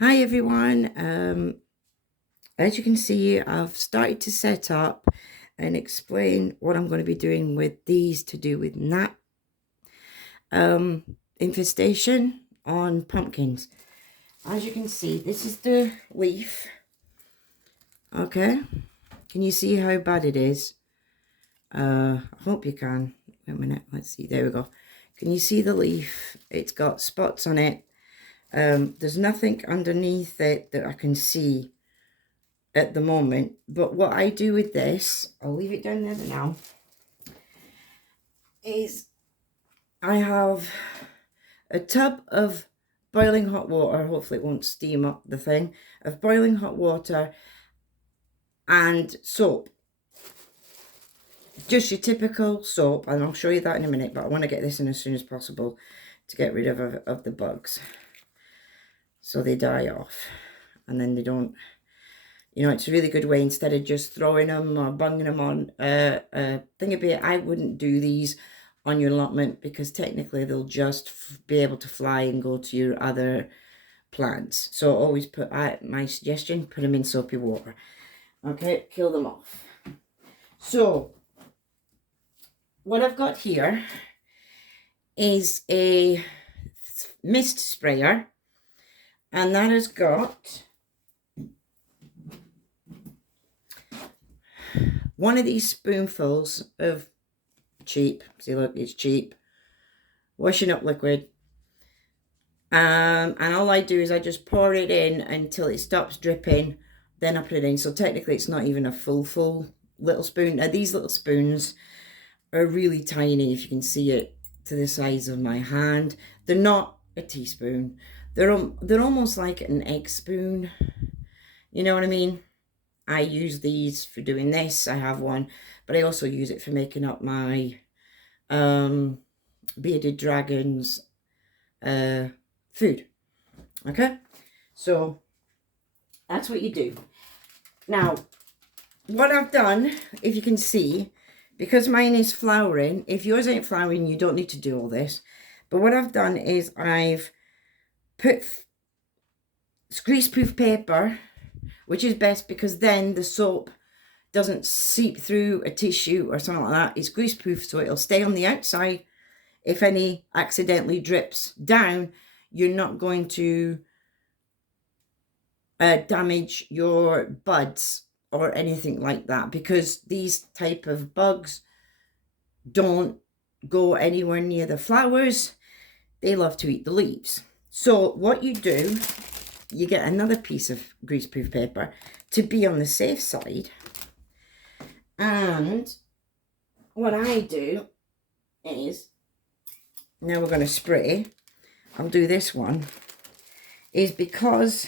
Hi everyone. As you can see, I've started to set up and explain what I'm going to be doing with these to do with gnat infestation on pumpkins. As you can see, this is the leaf. Okay, can you see how bad it is? I hope you can. Wait a minute, let's see. There we go. Can you see the leaf? It's got spots on it. There's nothing underneath it that I can see at the moment, but what I do with this, I'll leave it down there now, is I have a tub of boiling hot water. Hopefully it won't steam up the thing. Of boiling hot water and soap, just your typical soap, and I'll show you that in a minute, but I want to get this in as soon as possible to get rid of the bugs so they die off and then they don't. You know, it's a really good way, instead of just throwing them or bunging them on thing about it. I wouldn't do these on your allotment because technically they'll just be able to fly and go to your other plants. So always put, my suggestion, put them in soapy water. Okay, kill them off. So what I've got here is a mist sprayer, and that has got one of these spoonfuls of cheap, see, look, it's cheap washing up liquid, and all I do is I just pour it in until it stops dripping, then I put it in. So technically it's not even a full little spoon. Now these little spoons are really tiny, if you can see it, to the size of my hand. They're not a teaspoon, they're almost like an egg spoon, you know what I mean? I use these for doing this. I have one, but I also use it for making up my bearded dragons food. Okay, so that's what you do. Now what I've done, if you can see, because mine is flowering, if yours ain't flowering you don't need to do all this, but what I've done is I've put greaseproof paper, which is best because then the soap doesn't seep through a tissue or something like that. It's greaseproof, so it'll stay on the outside. If any accidentally drips down, you're not going to damage your buds or anything like that, because these type of bugs don't go anywhere near the flowers. They love to eat the leaves. So what you do, you get another piece of greaseproof paper to be on the safe side, and what I do is, now we're going to spray, I'll do this one, is because,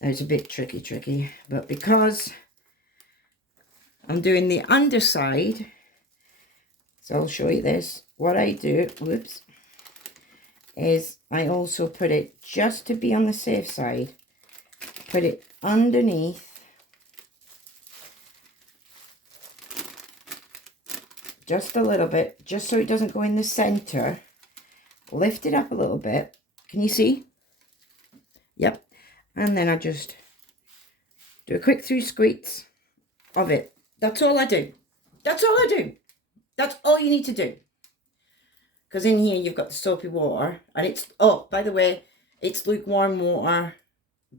it's a bit tricky, but because I'm doing the underside, so I'll show you this, what I do, whoops, is I also put it, just to be on the safe side, put it underneath just a little bit, just so it doesn't go in the center. Lift it up a little bit. Can you see? Yep. And then I just do a quick through squeeze of it. That's all I do. That's all I do. That's all you need to do. Because in here you've got the soapy water, and it's, oh, by the way, it's lukewarm water.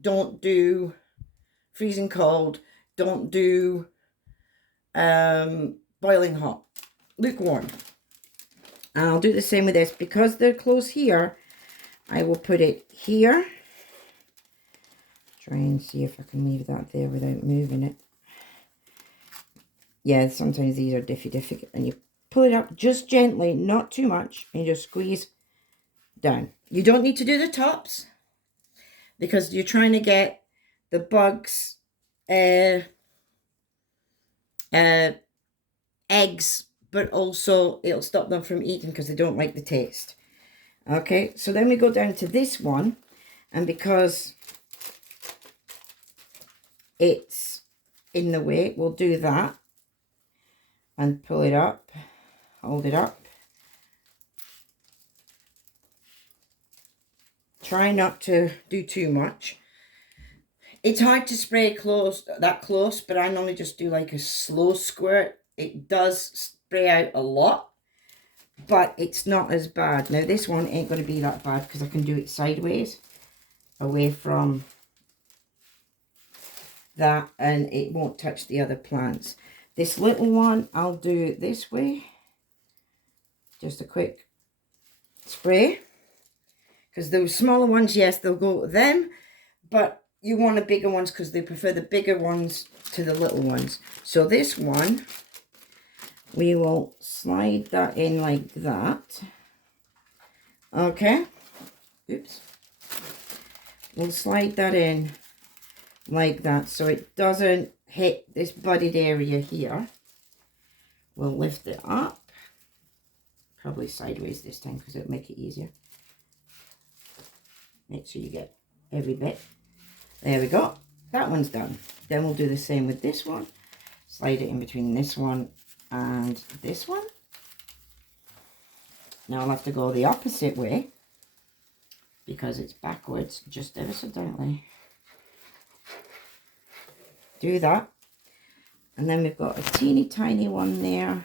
Don't do freezing cold. Don't do boiling hot. Lukewarm. And I'll do the same with this. Because they're close here, I will put it here. Try and see if I can leave that there without moving it. Yeah, sometimes these are diffy, and you pull it up just gently, not too much, and you just squeeze down. You don't need to do the tops because you're trying to get the bugs eggs, but also it'll stop them from eating because they don't like the taste. Okay, so then we go down to this one, and because it's in the way, we'll do that and pull it up, hold it up, Try not to do too much. It's hard to spray that close, but I normally just do like a slow squirt. It does spray out a lot, but it's not as bad. Now this one ain't going to be that bad because I can do it sideways, away from that, and it won't touch the other plants. This little one, I'll do it this way. Just a quick spray. Because those smaller ones, yes, they'll go with them, but you want the bigger ones because they prefer the bigger ones to the little ones. So this one, we will slide that in like that. Okay. Oops. We'll slide that in like that so it doesn't hit this budded area here. We'll lift it up. Probably sideways this time because it'll make it easier. Make sure you get every bit. There we go. That one's done. Then we'll do the same with this one. Slide it in between this one and this one. Now I'll have to go the opposite way because it's backwards, just ever so gently. Do that. And then we've got a teeny tiny one there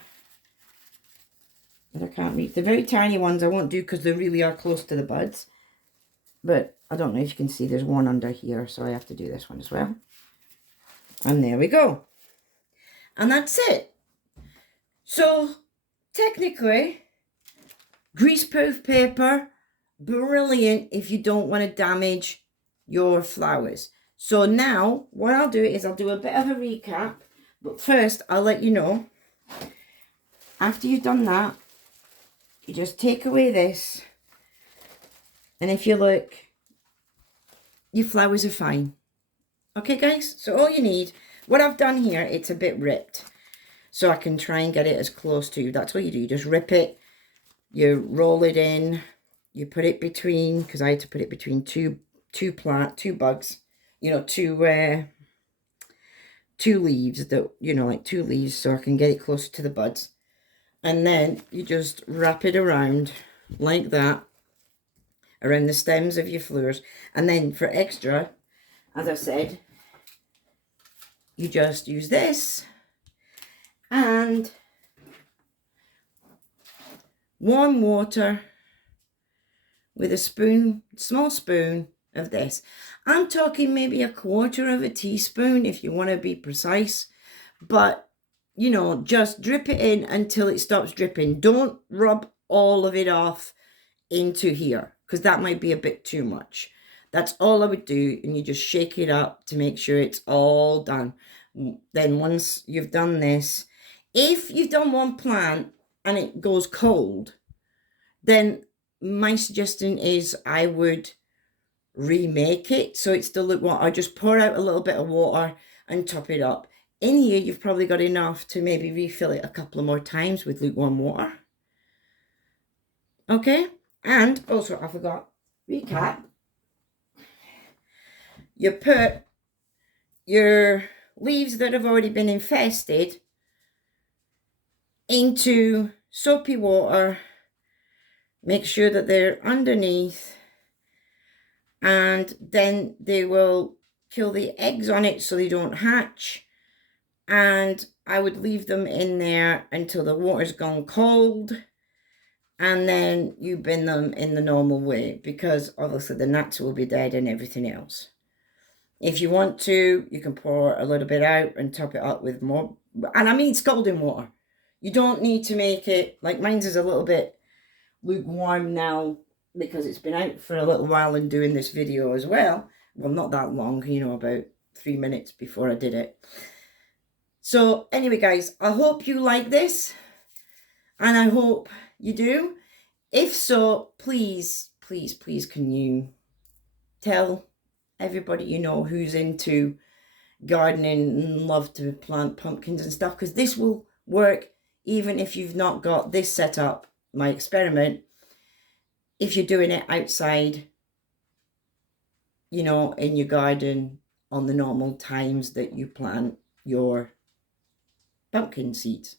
that I can't reach. The very tiny ones I won't do because they really are close to the buds. But I don't know if you can see, there's one under here, so I have to do this one as well. And there we go. And that's it. So, technically, greaseproof paper, brilliant if you don't want to damage your flowers. So now, what I'll do is I'll do a bit of a recap. But first, I'll let you know, after you've done that, you just take away this. And if you look, your flowers are fine. Okay, guys? So all you need, what I've done here, it's a bit ripped. So I can try and get it as close to you. That's what you do. You just rip it. You roll it in. You put it between, because I had to put it between two bugs. You know, two leaves, that, you know, like 2 leaves, so I can get it closer to the buds. And then you just wrap it around like that, around the stems of your flowers. And then for extra, as I said, you just use this and warm water with a spoon, small spoon of this. I'm talking maybe 1/4 of a teaspoon if you want to be precise, but you know, just drip it in until it stops dripping. Don't rub all of it off into here, because that might be a bit too much. That's all I would do, and you just shake it up to make sure it's all done. Then once you've done this, if you've done one plant and it goes cold, then my suggestion is I would remake it so it still look water. I just pour out a little bit of water and top it up. In here, you've probably got enough to maybe refill it a couple of more times with lukewarm water. Okay? And also, I forgot, recap. You put your leaves that have already been infested into soapy water. Make sure that they're underneath. And then they will kill the eggs on it so they don't hatch. And I would leave them in there until the water's gone cold. And then you bin them in the normal way, because obviously the gnats will be dead and everything else. If you want to, you can pour a little bit out and top it up with more. And I mean scalding water. You don't need to make it, like mine's is a little bit lukewarm now because it's been out for a little while and doing this video as well. Well, not that long, you know, about 3 minutes before I did it. So anyway, guys, I hope you like this, and I hope you do. If so, please, please, please, can you tell everybody you know who's into gardening and love to plant pumpkins and stuff, because this will work even if you've not got this set up, my experiment, if you're doing it outside, you know, in your garden on the normal times that you plant your pumpkin seeds.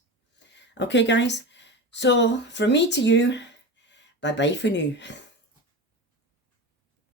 Okay, guys? So, from me to you, bye-bye for now.